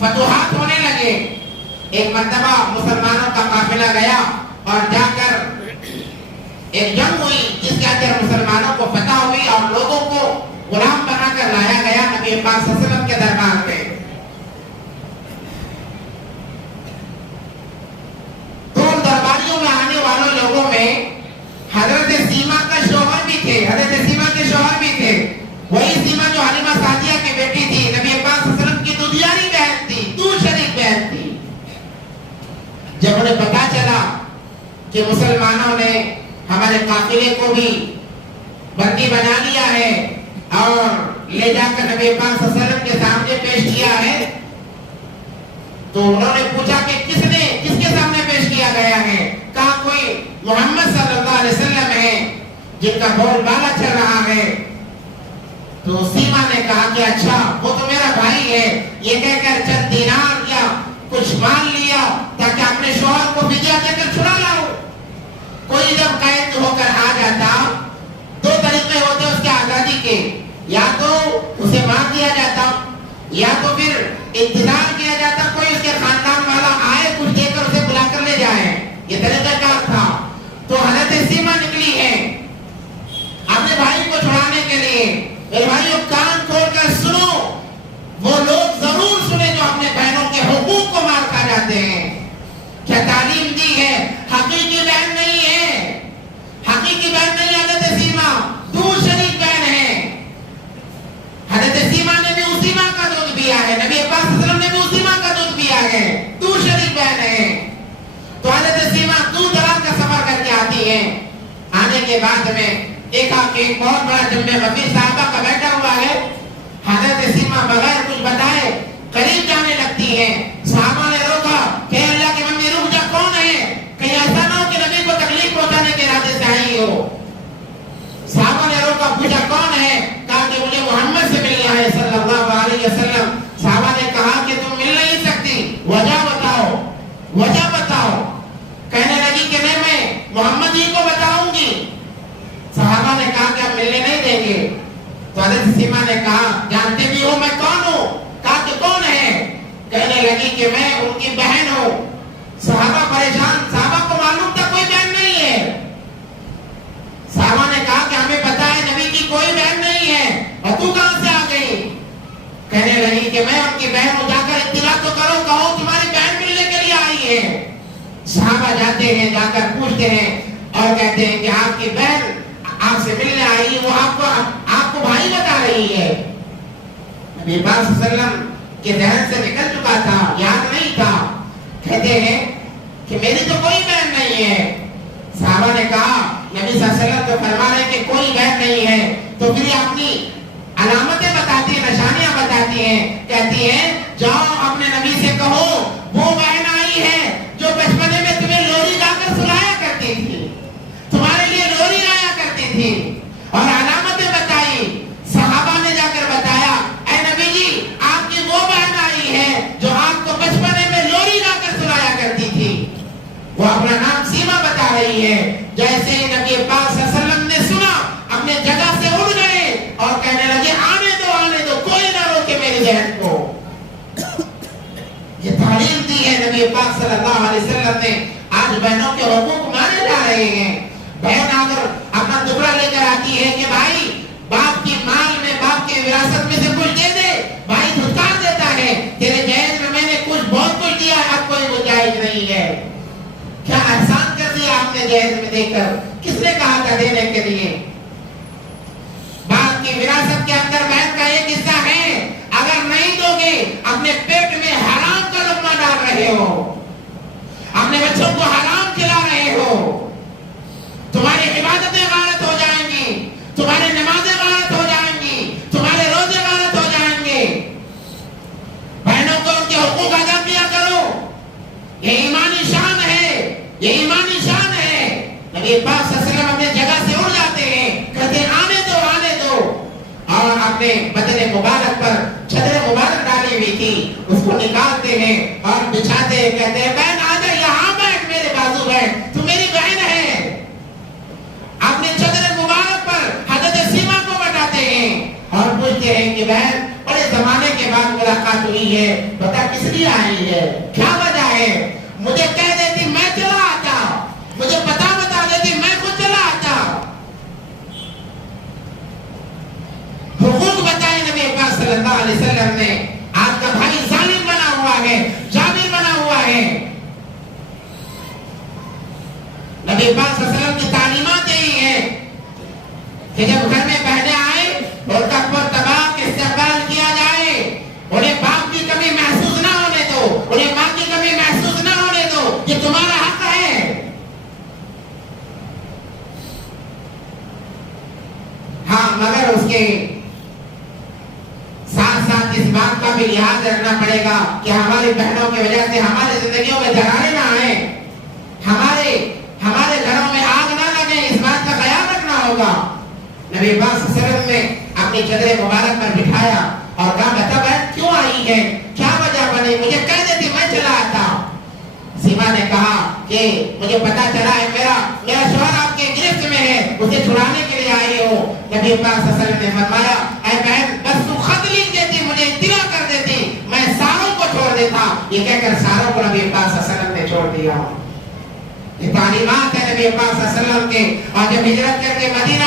فتوحات ہونے لگے. ایک مرتبہ مسلمانوں کا قافلہ گیا اور جا کر ایک جنگ ہوئی جس کے اندر مسلمانوں کو فتح ہوئی اور لوگوں کو غلام بنا کر لایا گیا نبی پاک صلی اللہ علیہ وسلم کے دربار میں. تو ان درباریوں میں آنے والوں لوگوں میں حضرت سیما کا شوہر بھی تھے. حضرت سیما کے شوہر بھی تھے. وہی سیما جو حلیمہ سعدیہ کی بیٹی تھی, نبی پاک صلی اللہ علیہ وسلم کی دودھیاری بہن تھی, دودھ شریک بہن تھی. جب انہیں پتا چلا کہ مسلمانوں نے ہمارے قافلے کو بھی بندی بنا لیا ہے اور لے جا کر نبی پاک صلی اللہ علیہ وسلم کے سامنے پیش کیا ہے, تو انہوں نے پوچھا کہ کس کے سامنے پیش کیا گیا ہے. کہا کوئی محمد صلی اللہ علیہ وسلم ہے جن کا بول بالا چل رہا ہے. تو سیما نے کہا کہ اچھا وہ تو میرا بھائی ہے. یہ کہہ کر چند دینار یا کچھ مال لیا تاکہ اپنے شوہر کو فدیہ دے کر چھڑا لاؤ. کوئی جب قید ہو کر آ جاتا, دو طریقے ہوتے اس کے آزادی کے, یا تو اسے مار دیا جاتا یا تو پھر انتظار کیا جاتا کوئی اس کے خاندان والا آئے کچھ دے کر اسے بلا کر لے جائے. یہ طریقہ کار تھا. تو حضرت سیما نکلی ہے اپنے بھائی کو چھڑانے کے لیے. میرے بھائیوں کان کھول کر سنو, وہ لوگ ضرور سنے جو اپنے بہنوں کے حقوق کو مار کھا جاتے ہیں. کیا تعلیم دی ہے؟ حقیقی بہن نہیں ہے. حقیقی بہن نہیں حضرت سیما, دودھ شریک بہن ہے. حضرت سیما نے بھی اسی ماں کا دودھ پیا ہے, نبی پاک صلی اللہ علیہ وسلم نے بھی اسی ماں کا دودھ پیا ہے, دودھ شریک بہن ہے. تو حضرت سیما دور دراز کا سفر کر کے آتی ہے. آنے کے بعد میں دیکھا کہ ایک بہت بڑا جنب غفیر صحابہ کا بیٹھا ہوا ہے. حضرت سیما بغیر کچھ بتائے قریب جانے لگتی ہے. صحابہ نے روکا کہ اللہ کے بندے رک جا, کون ہے, کہیں ایسا نہ ہو کہ نبی کو تکلیف پہنچانے کے ارادے سے آئی ہو. صحابہ نے روکا, پوچھا کون ہے, کہا کہ مجھے محمد سے ملنا ہے صلی اللہ علیہ وسلم. صحابہ نے کہا کہ تم مل نہیں سکتی, وجہ بتاؤ, وجہ بتاؤ. کہنے لگی کہ میں محمد ہی کو بتاؤں گی. صحابہ نے کہا کہ ہم ملنے نہیں دیں گے. تو حضرت سیما نے کہا جانتے بھی ہو میں کون ہوں. کہا کہ کون ہے. کہنے لگی کہ میں ان کی بہن ہوں. صحابہ پریشان, صحابہ کو معلوم تھا کوئی بہن نہیں ہے. صحابہ نے کہا کہ ہمیں پتا ہے نبی کی کوئی بہن نہیں ہے, اور تو کہاں سے آ گئی. کہنے لگی کہ میں ان کی بہن ہوں, جا کر اطلاع تو کرو, کہو تمہاری بہن ملنے کے لیے آئی ہے. صحابہ جاتے ہیں, جا کر پوچھتے ہیں اور کہتے ہیں کہ آپ کی بہن آپ سے ملنے آئی ہے, وہ آپ کو بھائی بتا رہی ہے. نبی پاک صلی اللہ علیہ وسلم کے ذہن سے نکل چکا تھا, یاد نہیں تھا. کہتے ہیں کہ میری تو کوئی بہن نہیں ہے. صحابہ نے کہا نبی صلی اللہ علیہ وسلم تو فرما رہے کہ کوئی بہن نہیں ہے, تو پھر یہ اپنی علامتیں بتاتی ہیں, نشانیاں بتاتی ہیں. کہتی ہیں جاؤ اپنے نبی سے کہو وہ بہن آئی ہے جو بچپنے میں تمہیں لوری گا کر سلایا کرتی تھی, تمہارے لیے لوری لایا کرتی تھی, اور علامتیں بتائی. صحابہ نے جا کر بتایا اے نبی جی آپ کی وہ بہن آئی ہے جو آپ کو بچپنے میں لوری لا کر سلایا کرتی تھی. وہ اپنا نام سیما بتا رہی ہے. جیسے ہی نبی پاک صلی اللہ علیہ وسلم نے سنا اپنے جگہ سے اٹھ گئے اور کہنے لگے آنے دو, کوئی نہ روکے میری بہن کو. یہ تعلیم دی ہے نبی پاک صلی اللہ علیہ وسلم نے. آج بہنوں کے حقوق مانے جا رہے ہیں. بہن اگر اپنا ٹکڑا لے کر آتی ہے کہ بھائی باپ کی مال میں, باپ کی وراثت میں سے کچھ دے دے, بھائی دھتکار دیتا ہے, تیرے جہیز میں نے کچھ بہت کچھ دیا, اب کوئی گنجائش نہیں ہے. کیا احسان کر دیا آپ نے جہیز میں دے کر, کس نے کہا تھا دینے کے لیے. باپ کی وراثت کے اندر بہن کا ایک حصہ ہے, اگر نہیں دو گے اپنے پیٹ میں حرام کا لقمہ ڈال رہے ہو, اپنے بچوں کو حرام کھلا رہے ہو, تمہاری عبادتیں غلط ہو جائیں گی, تمہاری نمازیں غلط ہو جائیں گی, تمہارے روزے غلط ہو جائیں گے. بہنوں کو ان کے حقوق ادا کیا کرو, یہ ایمانی شان ہے, یہ ایمانی شان ہے. نبی پاک صلی اللہ علیہ وسلم اپنے جگہ سے اٹھ جاتے ہیں, کہتے ہیں آنے دو, اور اپنے بدن مبارک پر چادر مبارک ڈالی ہوئی تھی اس کو نکالتے ہیں اور بچھاتے ہیں. کہتے ہیں بہن آ جا یہاں بیٹھ, میرے بازو بیٹھ, تو میری بہن ہے. اپنے چادر مبارک پر حضرت سیما کو بتاتے ہیں اور پوچھتے ہیں کہ بہن بڑے زمانے کے بعد ملاقات ہوئی ہے, بتا کس نہیں آئی ہے؟ کیا وجہ ہے؟ مجھے کہہ دیتی میں چلا آتا، مجھے بتا دیتی میں خود چلا آتا۔ حقوق بتائے نبی پاک صلی اللہ علیہ وسلم نے۔ آپ کا بھائی ظالم بنا ہوا ہے، جابر بنا ہوا ہے۔ نبی پاک صلی اللہ علیہ وسلم کی تعلیمات یہی ہیں کہ جب گھر میں بہنیں آئیں اور کا پرتباہ استقبال کیا جائے، انہیں باپ کی کمی محسوس نہ ہونے دو، انہیں ماں کی کمی محسوس نہ ہونے دو، یہ تمہارا حق ہے۔ ہاں مگر اس کے ساتھ ساتھ اس بات کا بھی لحاظ رکھنا پڑے گا کہ ہماری بہنوں کی وجہ سے ہماری زندگیوں میں دراڑیں نہ آئیں، ہمارے گھروں میں آگ نہ لگے، اس بات کا خیال رکھنا ہوگا۔ نبی پاک صلی اللہ علیہ وسلم نے اپنی چادر مبارک پر بٹھایا اور کہا بتا بہن کیوں آئی ہے، کیا وجہ بنی؟ مجھے کہہ دیتی میں چلا آتا۔ سیما نے کہا کہ مجھے پتا چلا ہے میرا شوہر آپ کے گرفت میں ہے، اسے چھڑانے کے لیے آئی ہو۔ نبی پاک صلی اللہ علیہ وسلم نے فرمایا اے بہن بس تو خط لکھ دیتی، مجھے اطلاع کر دیتی، میں ساروں کو چھوڑ دیتا۔ یہ کہہ کر ساروں کو نبی پاک صلی اللہ علیہ وسلم نے چھوڑ دیا۔ یہ تعلیمات ہے نبی پاک صلی اللہ علیہ وسلم کے۔ اور جب ہجرت کر کے مدینہ